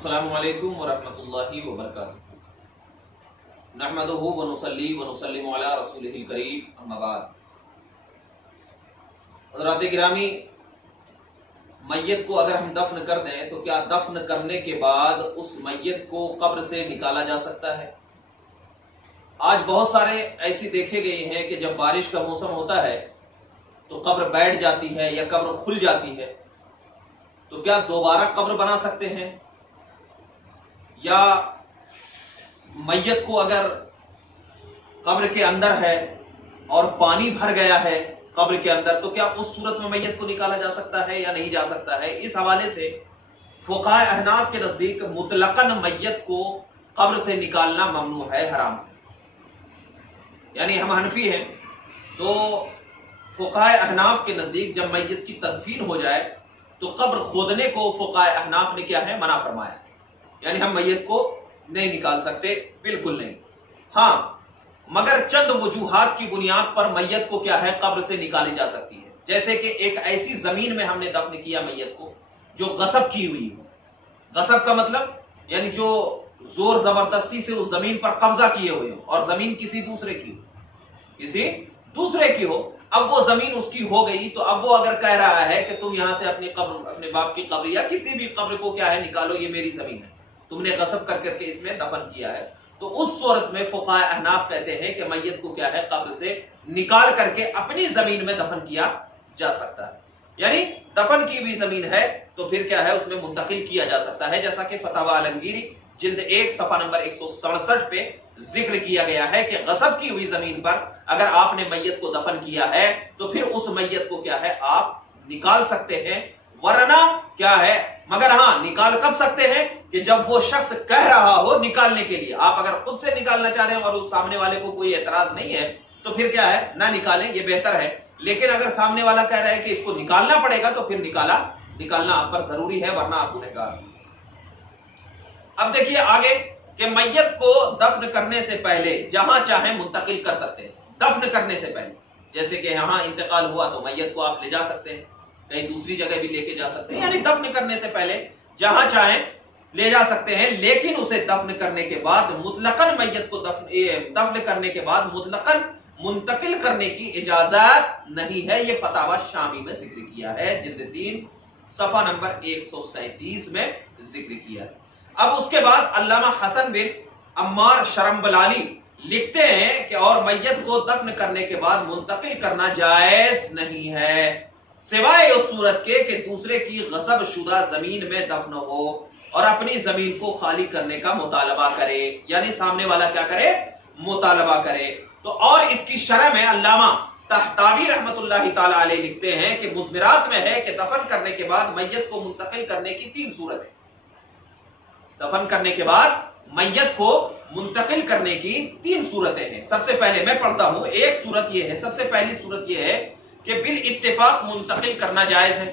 अस्सलामु अलैकुम वरहमतुल्लाहि वबरकातुहू। नहमदुहु व नुसल्ली व नुसल्लिमु अला रसूलिहिल करीम, अम्मा बाद। हज़रात गिरामी, मैयत को अगर हम दफन कर दें तो क्या दफन करने के बाद उस मैयत को कब्र से निकाला जा सकता है? आज बहुत सारे ऐसी देखे गए हैं कि जब बारिश का मौसम होता है तो कब्र बैठ जाती है या कब्र खुल जाती है, तो क्या दोबारा कब्र बना सकते हैं? या मैयत को अगर कब्र के अंदर है और पानी भर गया है कब्र के अंदर, तो क्या उस सूरत में मैयत को निकाला जा सकता है या नहीं जा सकता है? इस हवाले से फुक़हा अहनाफ के नजदीक मुतलकन मैयत को कब्र से निकालना ममनू है, हराम है। यानी हम हनफी हैं तो फुक़हा अहनाफ के नजदीक जब मैयत की तदफीन हो जाए तो कब्र खोदने को फुक़हा अहनाफ ने क्या है, मना फरमाया। यानी हम मैयत को नहीं निकाल सकते, बिल्कुल नहीं। हाँ, मगर चंद वजूहात की बुनियाद पर मैयत को क्या है, कब्र से निकाली जा सकती है। जैसे कि एक ऐसी जमीन में हमने दफन किया मैयत को जो गसब की हुई हो। गसब का मतलब यानी जो जोर जबरदस्ती से उस जमीन पर कब्जा किए हुए हो और जमीन किसी दूसरे की हो, किसी दूसरे की हो। अब वो जमीन उसकी हो गई तो अब वो अगर कह रहा है कि तुम यहां से अपनी कब्र, अपने बाप की कब्र या किसी भी कब्र को क्या है निकालो, ये मेरी जमीन है, तुमने गसब कर करके इसमें दफन किया है, तो उस सूरत में फुक़हा अहनाफ कहते हैं कि मैयत को क्या है, कब्र से निकाल करके अपनी जमीन में दफन किया जा सकता है। यानी दफन की हुई जमीन है तो फिर क्या है, उसमें मुंतकिल किया जा सकता है। जैसा कि फतवा आलमगीरी जिल्द 1 सफा नंबर 167 पे जिक्र किया गया है कि गसब की हुई जमीन पर अगर आपने मैयत को दफन किया है तो फिर उस मैयत को क्या है, आप निकाल सकते हैं, वरना क्या है, मगर हाँ, निकाल कब सकते हैं कि जब वो शख्स कह रहा हो निकालने के लिए। आप अगर खुद से निकालना चाह रहे हैं और उस सामने वाले को कोई एतराज नहीं है तो फिर क्या है, ना निकालें, ये बेहतर है। लेकिन अगर सामने वाला कह रहा है कि इसको निकालना पड़ेगा तो फिर निकालना आप पर जरूरी है, वरना आप गुनहगार। अब देखिए आगे कि मैयत को दफन करने से पहले जहां चाहे मुंतकिल कर सकते हैं। दफन करने से पहले, जैसे कि यहां इंतकाल हुआ तो मैयत को आप ले जा सकते हैं, कहीं दूसरी जगह भी लेके जा सकते हैं। यानी दफन करने से पहले जहां चाहे ले जा सकते हैं, लेकिन उसे दफन करने के बाद मुतलकन मैयत को दफन करने के बाद मुतलकन मुंतकिल करने की इजाजत नहीं है। ये फतावा शामी में जिक्र किया है, जिल्द 3 सफा नंबर 137 में जिक्र किया है। अब उसके बाद अल्लामा हसन बिन अम्मार शरम्बलानी लिखते हैं कि और मैयत को दफन करने के बाद मुंतकिल करना जायज नहीं है, सिवाय उस सूरत के कि दूसरे की गसब शुदा जमीन में दफन हो और अपनी जमीन को खाली करने का मुतालबा करे। यानी सामने वाला क्या करे, मुतालबा करे। तो और इसकी शरह में अल्लामा तहतावी रहमतुल्लाहि ताला अलैह लिखते हैं कि मुज़मिरात में है कि दफन करने के बाद मैयत को मुंतकिल करने की 3 सूरत है। दफन करने के बाद मैयत को मुंतकिल करने की 3 सूरतें हैं। सबसे पहले मैं पढ़ता हूं, एक सूरत यह है, सबसे पहली सूरत यह है कि बिल इत्तिफाक मुंतकिल करना जायज है।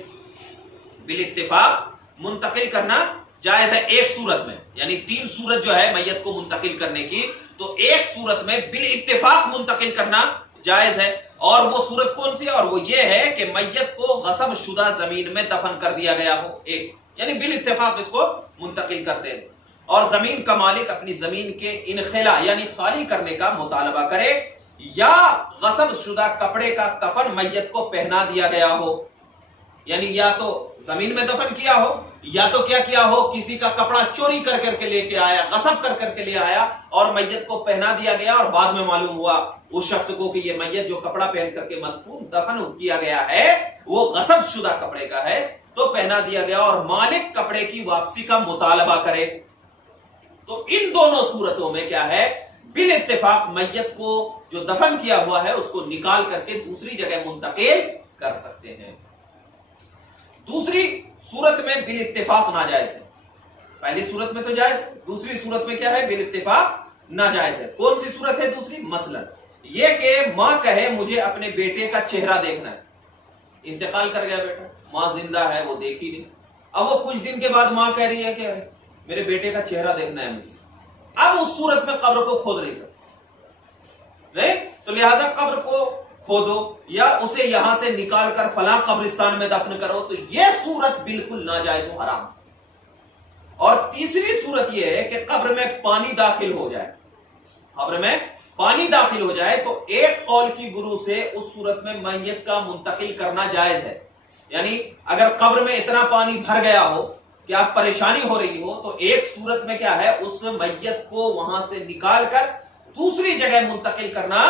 बिल इत्तिफाक मुंतकिल करना जायज है एक सूरत में। यानी 3 सूरत जो है मैयत को मुंतकिल करने की, तो एक सूरत में बिल इत्तिफाक मुंतकिल करना जायज है। और वो सूरत कौन सी है? और वो ये है कि मैयत को गसब शुदा जमीन में दफन कर दिया गया हो। एक यानी बिल इत्तिफाक इसको मुंतकिल करते हैं और जमीन का मालिक अपनी जमीन के इनखिला यानी खाली करने का मुतालबा करे, या गसब शुदा कपड़े का कफन मैयत को पहना दिया गया हो। यानी या तो जमीन में दफन किया हो या तो क्या किया हो, किसी का कपड़ा चोरी कर करके लेके आया, गसब कर करके ले आया और मैयत को पहना दिया गया और बाद में मालूम हुआ उस शख्स को कि ये मैयत जो कपड़ा पहन करके मदफून दफन किया गया है वो गसब शुदा कपड़े का है, तो पहना दिया गया और मालिक कपड़े की वापसी का मुतालबा करे। तो इन दोनों सूरतों में क्या है, बिल इत्तिफाक मैयत को जो दफन किया हुआ है उसको निकाल करके दूसरी जगह मुंतकिल कर सकते हैं। दूसरी सूरत में बिल इत्तिफाक नाजायज है। पहली सूरत में तो जायज है, दूसरी सूरत में क्या है, बिल इत्तिफाक नाजायज है। कौन सी सूरत है दूसरी? मसलन ये कि मां कहे मुझे अपने बेटे का चेहरा देखना है, इंतकाल कर गया बेटा, मां जिंदा है वो देखी नहीं, अब वो कुछ दिन के बाद मां कह रही है कि मेरे बेटे का चेहरा देखना है मुझे। अब उस सूरत में कब्र को खोद नहीं सकते, नहीं तो लिहाजा कब्र को खोदो या उसे यहां से निकाल कर फलां कब्रिस्तान में दफन करो, तो यह सूरत बिल्कुल नाजायज हो, हराम। اور تیسری صورت یہ ہے کہ قبر میں پانی داخل ہو جائے، قبر میں پانی داخل ہو جائے تو ایک قول کی گروہ سے اس صورت میں میت کا منتقل کرنا جائز ہے. یعنی اگر قبر میں اتنا پانی بھر گیا ہو کہ آپ پریشانی ہو رہی ہو تو ایک صورت میں کیا ہے، اس میت کو وہاں سے نکال کر دوسری جگہ منتقل کرنا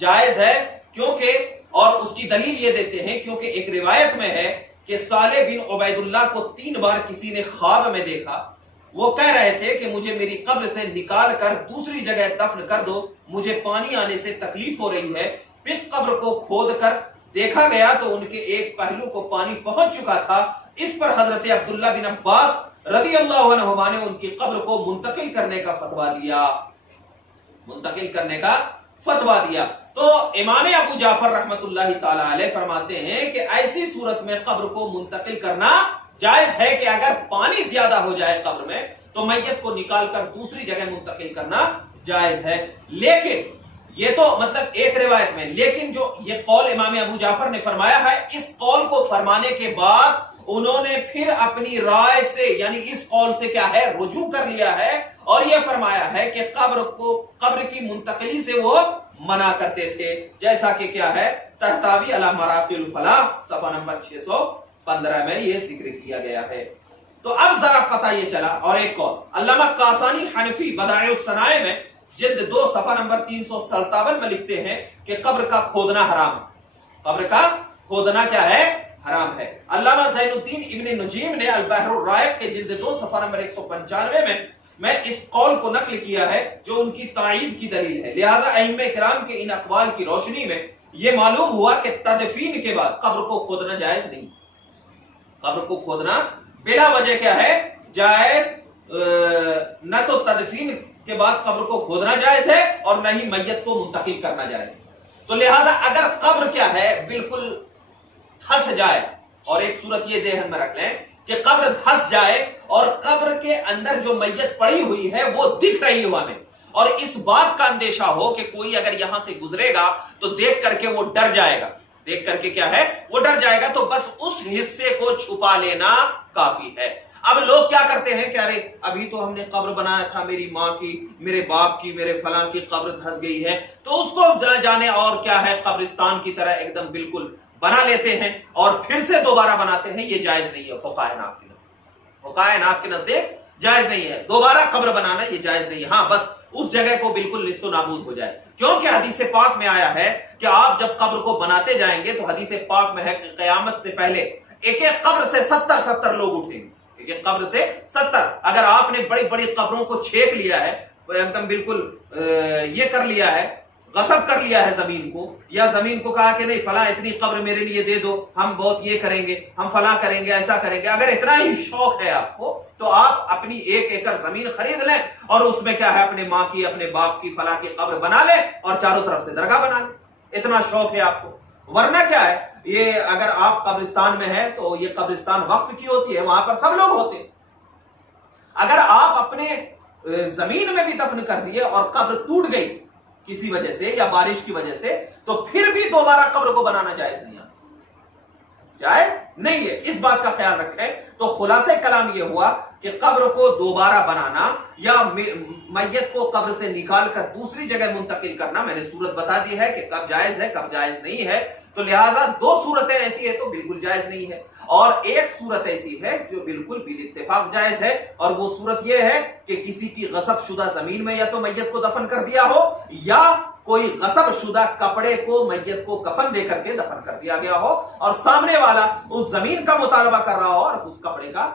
جائز ہے. کیونکہ اور اس کی دلیل یہ دیتے ہیں کیونکہ ایک روایت میں ہے کہ صالح بن عبید اللہ کو 3 بار کسی نے خواب میں دیکھا، وہ کہہ رہے تھے کہ مجھے میری قبر سے نکال کر دوسری جگہ دفن کر دو، مجھے پانی آنے سے تکلیف ہو رہی ہے. پھر قبر کو کھود کر دیکھا گیا تو ان کے ایک پہلو کو پانی پہنچ چکا تھا. اس پر حضرت عبداللہ بن عباس رضی اللہ عنہما نے ان کی قبر کو منتقل کرنے کا فتویٰ دیا، منتقل کرنے کا فتویٰ دیا. تو امام ابو جعفر رحمت اللہ تعالی علیہ فرماتے ہیں کہ ایسی صورت میں قبر کو منتقل کرنا جائز ہے کہ اگر پانی زیادہ ہو جائے قبر میں تو میت کو نکال کر دوسری جگہ منتقل کرنا جائز ہے. لیکن یہ تو مطلب ایک روایت میں، لیکن جو یہ قول امام ابو جعفر نے فرمایا ہے، اس قول کو فرمانے کے بعد انہوں نے پھر اپنی رائے سے یعنی اس قول سے کیا ہے، رجوع کر لیا ہے اور یہ فرمایا ہے کہ قبر کی منتقلی سے وہ منع کرتے تھے، جیسا کہ کیا ہے تحتاوی علی مراقی الفلاح صفحہ نمبر 615 میں یہ ذکر کیا گیا ہے. تو اب ذرا پتہ یہ چلا. اور ایک قول علامہ قاسانی حنفی بدائع الصنائع میں جلد 2 صفحہ نمبر 357 میں لکھتے ہیں کہ قبر کا کھودنا حرام ہے، قبر کا کھودنا کیا ہے، حرام ہے. علامہ زین الدین ابن نجیم نے البحر الرائق کے جلد 2 صفحہ نمبر 195 میں اس قول کو نقل کیا ہے جو ان کی تائید کی دلیل ہے. لہٰذا ائمہ کرام کے ان اقوال کی روشنی میں یہ معلوم ہوا کہ تدفین کے بعد قبر کو کھودنا جائز نہیں، قبر کو کھودنا بلا وجہ کیا ہے، جائز نہ تو تدفین کے بعد قبر کو کھودنا جائز ہے اور نہ ہی میت کو منتقل کرنا جائز ہے. تو لہٰذا اگر قبر کیا ہے بالکل دھس جائے، اور ایک صورت یہ ذہن میں رکھ لیں کہ قبر دھس جائے اور قبر کے اندر جو میت پڑی ہوئی ہے وہ دکھ رہی ہو ہمیں، اور اس بات کا اندیشہ ہو کہ کوئی اگر یہاں سے گزرے گا تو دیکھ کر کے وہ ڈر جائے گا، دیکھ کر کے کیا ہے وہ ڈر جائے گا، تو بس اس حصے کو چھپا لینا کافی ہے. اب لوگ کیا کرتے ہیں کہ ارے ابھی تو ہم نے قبر بنایا تھا میری ماں کی، میرے باپ کی، میرے فلاں کی قبر دھس گئی ہے، تو اس کو جانے اور کیا ہے قبرستان کی طرح ایک دم بالکل بنا لیتے ہیں اور پھر سے دوبارہ بناتے ہیں. یہ جائز نہیں ہے فقہائے ناب کے نزدیک، فقہائے ناب کے نزدیک جائز نہیں ہے دوبارہ قبر بنانا، یہ جائز نہیں ہے. ہاں بس اس جگہ کو بالکل نیست و نابود ہو جائے، کیونکہ حدیث پاک میں آیا ہے کہ آپ جب قبر کو بناتے جائیں گے تو حدیث پاک میں ہے کہ قیامت سے پہلے ایک ایک قبر سے 70 لوگ اٹھیں گے، ایک ایک قبر سے 70. اگر آپ نے بڑی بڑی قبروں کو چھیک لیا ہے، ایک دم بالکل یہ کر لیا ہے، غصب کر لیا ہے زمین کو، یا زمین کو کہا کہ نہیں فلاں اتنی قبر میرے لیے دے دو، ہم بہت یہ کریں گے، ہم فلاں کریں گے، ایسا کریں گے، اگر اتنا ہی شوق ہے آپ کو تو آپ اپنی 1 ایکڑ زمین خرید لیں اور اس میں کیا ہے اپنے ماں کی، اپنے باپ کی، فلاں کی قبر بنا لیں اور چاروں طرف سے درگاہ بنا لیں، اتنا شوق ہے آپ کو. ورنہ کیا ہے، یہ اگر آپ قبرستان میں ہیں تو یہ قبرستان وقف کی ہوتی ہے، وہاں پر سب لوگ ہوتے ہیں. اگر آپ اپنے زمین میں بھی دفن کر دیے اور قبر ٹوٹ گئی کسی وجہ سے یا بارش کی وجہ سے تو پھر بھی دوبارہ قبر کو بنانا جائز نہیں ہے، جائز نہیں ہے. اس بات کا خیال رکھیں. تو خلاصہ کلام یہ ہوا کہ قبر کو دوبارہ بنانا یا میت کو قبر سے نکال کر دوسری جگہ منتقل کرنا میں نے صورت بتا دی ہے کہ کب جائز ہے کب جائز نہیں ہے. تو لہٰذا 2 صورتیں ایسی ہے تو بالکل جائز نہیں ہے، اور ایک صورت ایسی ہے جو بالکل بالاتفاق جائز ہے، اور وہ صورت یہ ہے کہ کسی کی غصب شدہ زمین میں یا تو میت کو دفن کر دیا ہو یا کوئی غصب شدہ کپڑے کو میت کو کفن دے کر کے دفن کر دیا گیا ہو اور سامنے والا اس زمین کا مطالبہ کر رہا ہو اور اس کپڑے کا